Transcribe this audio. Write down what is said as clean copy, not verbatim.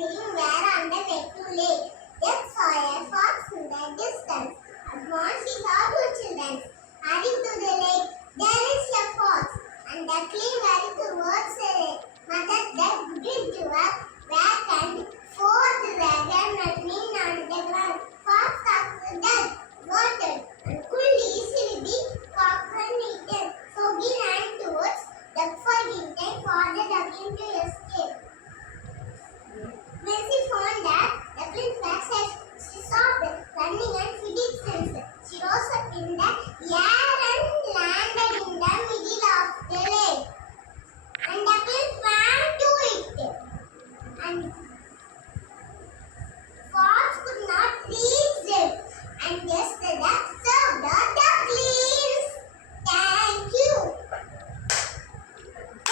clean were on the way to lake. They saw a fox in the distance. At once he saw two children hurrying to the lake. There is a fox, and the clean were towards the mother that didn't give up.